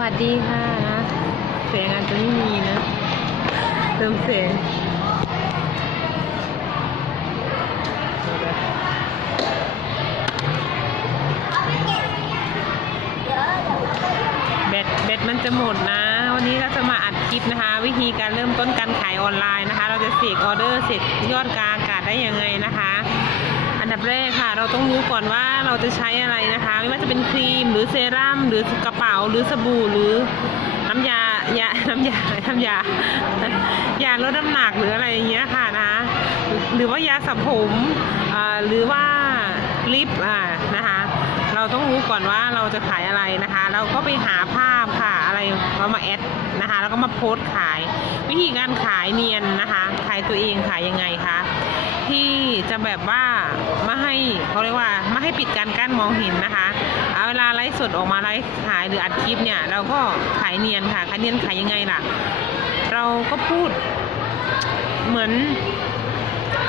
วัสดีค่ะนะเสียงอาจจะไม่มีนะเติมเสียงแบตแบตมันจะหมดนะ วันนี้เราจะมาอัดคลิปนะคะ วิธีการเริ่มต้นการขายออนไลน์นะคะ เราจะเสกออเดอร์เสร็จยอดกางอากาศได้ยังไงนะคะ อันดับแรกค่ะ เราต้องรู้ก่อนว่าเราจะใช้อะไรนะคะ ไม่ว่าจะเป็นครีมหรือเซรั่มหรือกระเป๋าหรือสบู่หรือน้ำยายาน้ำยาน้ำยายาลดน้ำหนักหรืออะไรอย่างเงี้ยค่ะนะ หรือว่ายาสระผมอ่าหรือว่าลิปอ่านะคะ เราต้องรู้ก่อนว่าเราจะขายอะไรนะคะ เราก็ไปหาภาพค่ะอะไรเรามาแอดนะคะ แล้วก็มาโพสต์ขาย วิธีการขายเนียนนะคะ ขายตัวเองขายยังไงคะ ที่จะแบบว่าไม่ให้เขาเรียกว่าไม่ให้ปิดการกั้นมองเห็นนะคะเอาเวลาไลฟ์สดออกมาไลฟ์ขายหรืออัดคลิปเนี่ยเราก็ขายเนียนค่ะขายเนียนขายยังไงล่ะ เราก็พูดเหมือน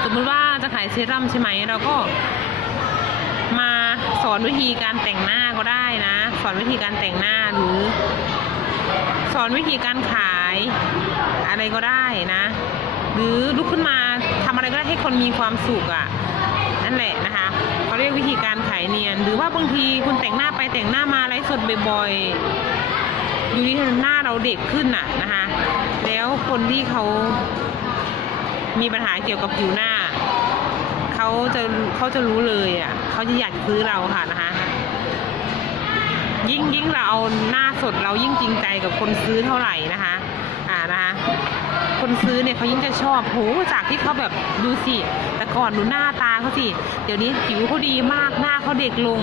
สมมติว่าจะขายเซรั่มใช่ไหมเราก็มาสอนวิธีการแต่งหน้าก็ได้นะ สอนวิธีการแต่งหน้าหรือ สอนวิธีการขายอะไรก็ได้นะ หรือลุกขึ้นมา คนมีความสุขอะ่ะนั่นแหละนะคะเขาเรียกวิธีการขายเนียน หรือว่าบางทีคุณแต่งหน้าไปแต่งหน้ามาไลฟ์สดบ่อยๆอยู่ดีหน้าเราเด็กขึ้นน่ะนะคะแล้วคนที่เขามีปัญหาเกี่ยวกับผิวหน้าเขาจะเขาจะรู้เลยอะเขาจะอยากซื้อเราค่ะนะคะยิ่งยิ่งเราเอาหน้าสดเรายิ่งจริงใจกับคนซื้อเท่าไหร่นะคะ อ่านะคะ คนซื้อเนี่ยเขายิ่งจะชอบโหจากที่เขาแบบดูสิ แต่ก่อนดูหน้าตาเขาสิ เดี๋ยวนี้ผิวเขาดีมากหน้าเขาเด็กลง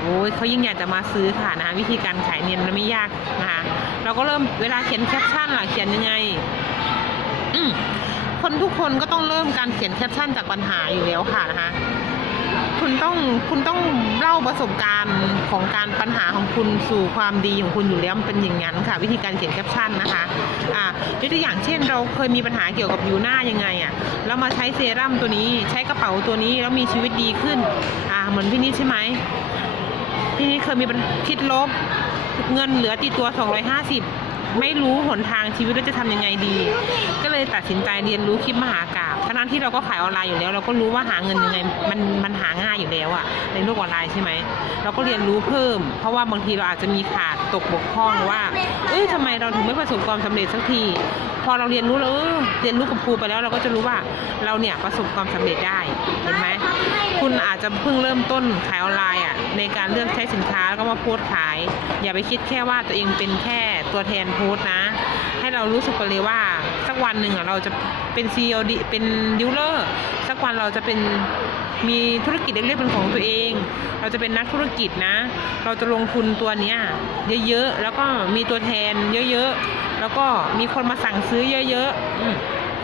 โอ้ยเขายิ่งอยากจะมาซื้อค่ะนะคะวิธีการขายเนียนมันไม่ยากนะคะเราก็เริ่มเวลาเขียนแคปชั่นล่ะเขียนยังไงอืคนทุกคนก็ต้องเริ่มการเขียนแคปชั่นจากปัญหาอยู่แล้วค่ะนะคะ คุณต้องคุณต้องเล่าประสบการณ์ของการปัญหาของคุณสู่ความดีของคุณอยู่แล้วมันเป็นอย่างนั้นค่ะ วิธีการเขียนแคปชั่นนะคะอ่ายกตัวอย่างเช่น เราเคยมีปัญหาเกี่ยวกับผิวหน้ายังไงอะ่ะแล้วมาใช้เซรั่มตัวนี้ใช้กระเป๋าตัวนี้แล้วมีชีวิตดีขึ้นอ่าเหมือนพี่นิดใช่ไหมพี่นิดเคยมีปัญคิดลบเงินเหลือติดตัว 250 ไม่รู้หนทางชีวิตว่าจะทำยังไงดี ก็เลยตัดสินใจเรียนรู้คลิปมหากราบทั้งนั้นที่เราก็ขายออนไลน์อยู่แล้ว เราก็รู้ว่าหาเงินยังไงมันมันหาง่ายอยู่แล้วอะในโลกออนไลน์ใช่ไหมเราก็เรียนรู้เพิ่ม เพราะว่าบางทีเราอาจจะมีขาดตกบกพร่องว่า เอ้ยทำไมเราถึงไม่ประสบความสำเร็จสักทีพอเราเรียนรู้แล้วเออเรียนรู้กับครูไปแล้วเราก็จะรู้ว่าเราเนี่ยประสบความสำเร็จได้เห็นไหมคุณอาจจะเพิ่งเริ่มต้นขายออนไลน์อะในการเลือกใช้สินค้าแล้วก็มาโพสขาย อย่าไปคิดแค่ว่าตัวเองเป็นแค่ ตัวแทนโพสต์นะ ให้เรารู้สึกไปเลยว่าสักวันหนึ่งอะเราจะเป็นซีอดีเป็นดิวเลอร์สักวันเราจะเป็นมีธุรกิจเล็กๆเป็นของตัวเอง เราจะเป็นนักธุรกิจนะ เราจะลงทุนตัวเนี้ยเยอะๆ แล้วก็มีตัวแทนเยอะๆ แล้วก็มีคนมาสั่งซื้อเยอะ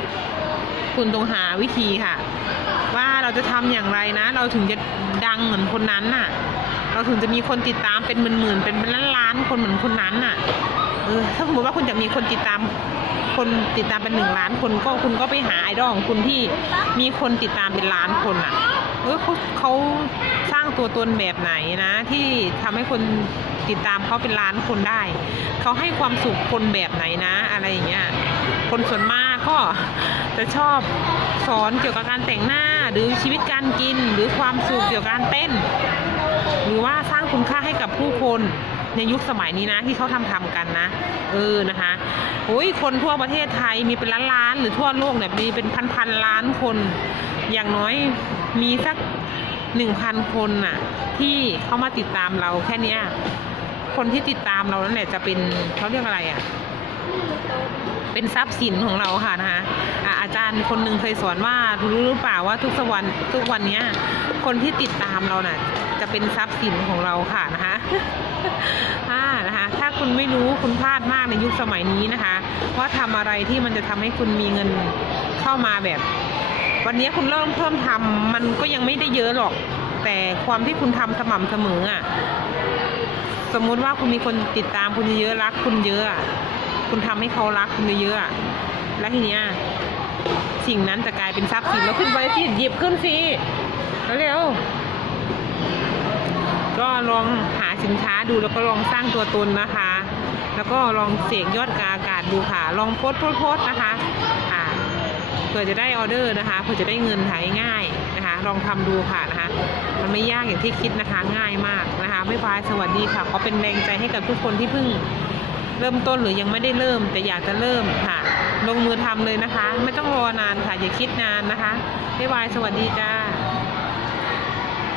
ๆ คุณต้องหาวิธีค่ะ ว่าเราจะทำอย่างไรนะ เราถึงจะดังเหมือนคนนั้นน่ะ เราถึงจะมีคนติดตามเป็นหมื่นๆ เป็นล้านๆ คนเหมือนคนนั้นน่ะ เออถ้าสมมติว่าคุณอยากมีคนติดตาม คนติดตามเป็นหนึ่งล้านคนก็คุณก็ไปหาไอดอลของคุณที่มีคนติดตามเป็นล้านคนอะ เออเขาเขาสร้างตัวตนแบบไหนนะ ที่ทำให้คนติดตามเขาเป็นล้านคนได้ เขาให้ความสุขคนแบบไหนนะ อะไรอย่างเงี้ยคนส่วนมากก็จะชอบสอนเกี่ยวกับการแต่งหน้าหรือชีวิตการกินหรือความสุขเกี่ยวกับการเต้น หรือว่าสร้างคุณค่าให้กับผู้คน ในยุคสมัยนี้นะที่เขาทำทำกันนะ เออนะคะโอ้ยคนทั่วประเทศไทยมีเป็นล้านล้านหรือทั่วโลกเนี่ยมีเป็นพันพันล้านคน อย่างน้อยมีสักหนึ่งพันคนน่ะ ที่เขามาติดตามเราแค่เนี้ยคนที่ติดตามเรานั่นแหละจะเป็นเขาเรียกอะไรอะ เป็นทรัพย์สินของเราค่ะนะคะอะอาจารย์คนหนึ่งเคยสอนว่ารู้หรือเปล่าว่าทุกสวันทุกวันเนี้ย คนที่ติดตามเราน่ะ จะเป็นทรัพย์สินของเราค่ะนะคะอ่านะคะ ถ้าคุณไม่รู้คุณพลาดมากในยุคสมัยนี้นะคะ ว่าทำอะไรที่มันจะทำให้คุณมีเงินเข้ามาแบบ วันนี้คุณเริ่มเพิ่มทำมันก็ยังไม่ได้เยอะหรอก แต่ความที่คุณทำสม่ำเสมออะสมมุติว่าคุณมีคนติดตามคุณเยอะรักคุณเยอะอะ คุณทำให้เขารักคุณเยอะอะแล้วทีเนี้ยสิ่งนั้นจะกลายเป็นทรัพย์สินแล้วขึ้นไปสิหยิบขึ้นสิแล้วเร็วๆก็ลองหาสินค้าดูแล้วก็ลองสร้างตัวตนนะคะ แล้วก็ลองเสกยอดกาอากาศดูค่ะ ลองโพสต์โพสโพสนะคะอ่าเผื่อจะได้ออเดอร์นะคะเผื่อจะได้เงินหายง่ายนะคะ ลองทำดูค่ะนะคะ มันไม่ยากอย่างที่คิดนะคะง่ายมากนะคะไม่พายสวัสดีค่ะขอเป็นแรงใจให้กับทุกคนที่เพิ่ง ริ่มต้นหรือยังไม่ได้เริ่ม แต่อยากจะเริ่มค่ะ ลงมือทำเลยนะคะ ไม่ต้องรอนานค่ะ อย่าคิดนานนะคะบ๊ายบายสวัสดีจ้า